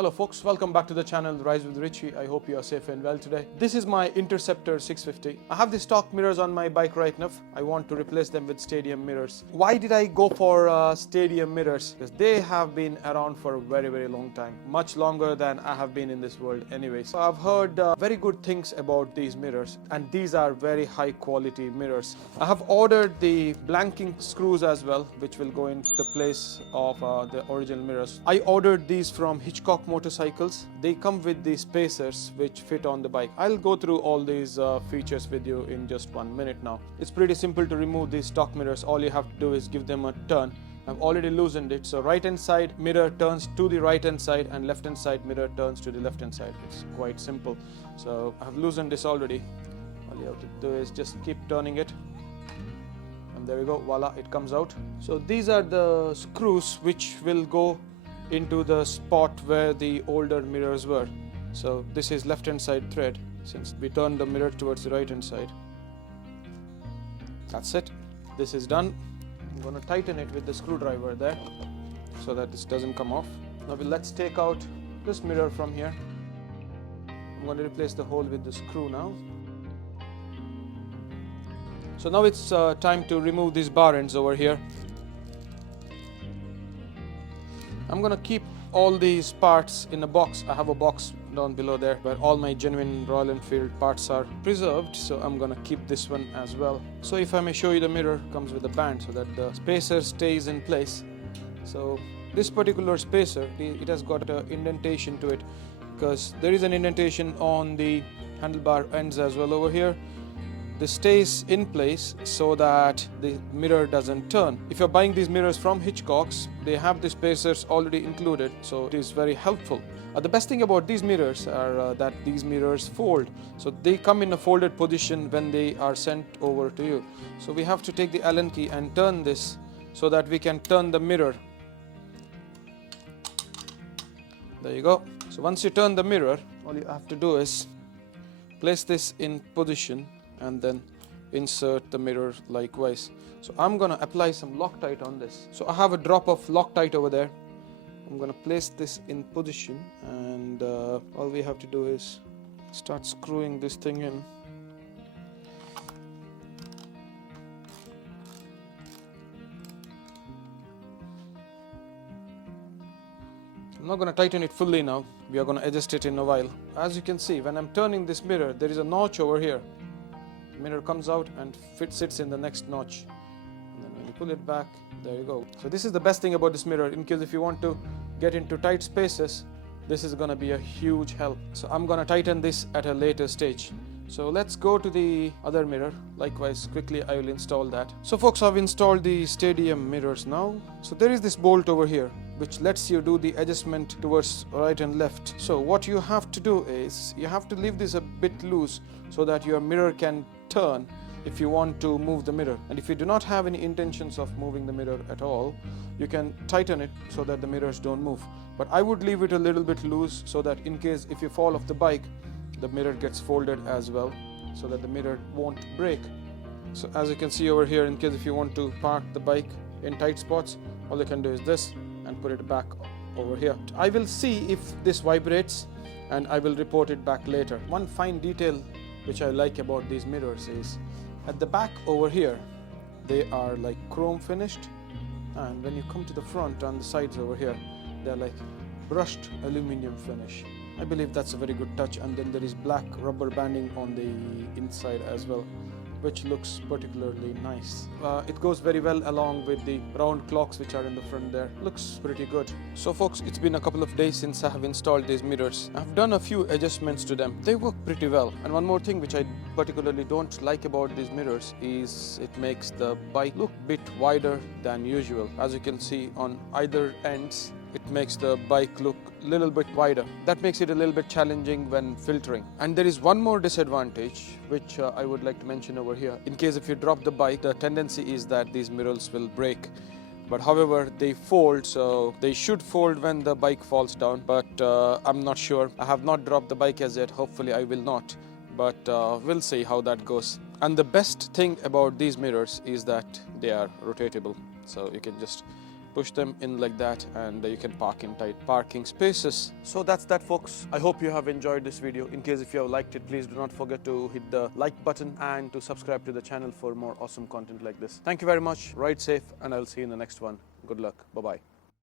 Hello folks, welcome back to the channel Rise with Richie. I hope you are safe and well today. This is my Interceptor 650. I have the stock mirrors on my bike right now. I want to replace them with stadium mirrors. Why did I go for stadium mirrors? Because they have been around for a very long time. Much longer than I have been in this world anyway. So I've heard very good things about these mirrors, and these are very high quality mirrors. I have ordered the blanking screws as well, which will go in the place of the original mirrors. I ordered these from Hitchcock motorcycles. They come with the spacers which fit on the bike. I'll go through all these features with you in just 1 minute now. It's pretty simple to remove these stock mirrors. All you have to do is give them a turn. I've already loosened it. So right hand side mirror turns to the right hand side and left hand side mirror turns to the left hand side. It's quite simple. So I've loosened this already. All you have to do is just keep turning it. And there we go, voila, it comes out. So these are the screws which will go into the spot where the older mirrors were. So this is left hand side thread, since we turned the mirror towards the right hand side. That's it. This is done. I'm going to tighten it with the screwdriver there so that this doesn't come off. Now let's take out this mirror from here. I'm going to replace the hole with the screw now. So now it's time to remove these bar ends over here. I'm gonna keep all these parts in a box. I have a box down below there where all my genuine Royal Enfield parts are preserved, so I'm gonna keep this one as well. So if I may show you, the mirror comes with a band so that the spacer stays in place. So this particular spacer, it has got an indentation to it, because there is an indentation on the handlebar ends as well over here. This stays in place so that the mirror doesn't turn. If you're buying these mirrors from Hitchcock's, they have the spacers already included, so it is very helpful. The best thing about these mirrors are that these mirrors fold, so they come in a folded position when they are sent over to you. So we have to take the Allen key and turn this so that we can turn the mirror. There you go. So once you turn the mirror, all you have to do is place this in position and then insert the mirror likewise. So I'm gonna apply some Loctite on this. So I have a drop of Loctite over there. I'm gonna place this in position, and all we have to do is start screwing this thing in. I'm not gonna tighten it fully now. We are gonna adjust it in a while. As you can see, when I'm turning this mirror, there is a notch over here. Mirror comes out and sits in the next notch, and then when you pull it back, there you go. So this is the best thing about this mirror. In case if you want to get into tight spaces, this is gonna be a huge help. So I'm gonna tighten this at a later stage. So let's go to the other mirror. Likewise, quickly I will install that. So folks, I've installed the stadium mirrors now. So there is this bolt over here which lets you do the adjustment towards right and left. So what you have to do is you have to leave this a bit loose so that your mirror can turn if you want to move the mirror. And if you do not have any intentions of moving the mirror at all, you can tighten it so that the mirrors don't move. But I would leave it a little bit loose so that in case if you fall off the bike, the mirror gets folded as well, so that the mirror won't break. So as you can see over here, in case if you want to park the bike in tight spots, all you can do is this and put it back over here. I will see if this vibrates and I will report it back later. One fine detail which I like about these mirrors is at the back over here, they are like chrome finished, and when you come to the front on the sides over here, they're like brushed aluminum finish. I believe that's a very good touch. And then there is black rubber banding on the inside as well, which looks particularly nice. It goes very well along with the round clocks which are in the front there. Looks pretty good. So folks, it's been a couple of days since I have installed these mirrors. I've done a few adjustments to them. They work pretty well. And one more thing which I particularly don't like about these mirrors is it makes the bike look a bit wider than usual. As you can see on either ends, it makes the bike look a little bit wider. That makes it a little bit challenging when filtering. And there is one more disadvantage which I would like to mention over here. In case if you drop the bike, the tendency is that these mirrors will break. But however, they fold, so they should fold when the bike falls down. But I'm not sure. I have not dropped the bike as yet. Hopefully I will not. But we'll see how that goes. And the best thing about these mirrors is that they are rotatable. So you can just push them in like that, and you can park in tight parking spaces. So that's that, folks. I hope you have enjoyed this video. In case if you have liked it, please do not forget to hit the like button and to subscribe to the channel for more awesome content like this. Thank you very much. Ride safe, and I'll see you in the next one. Good luck. Bye bye.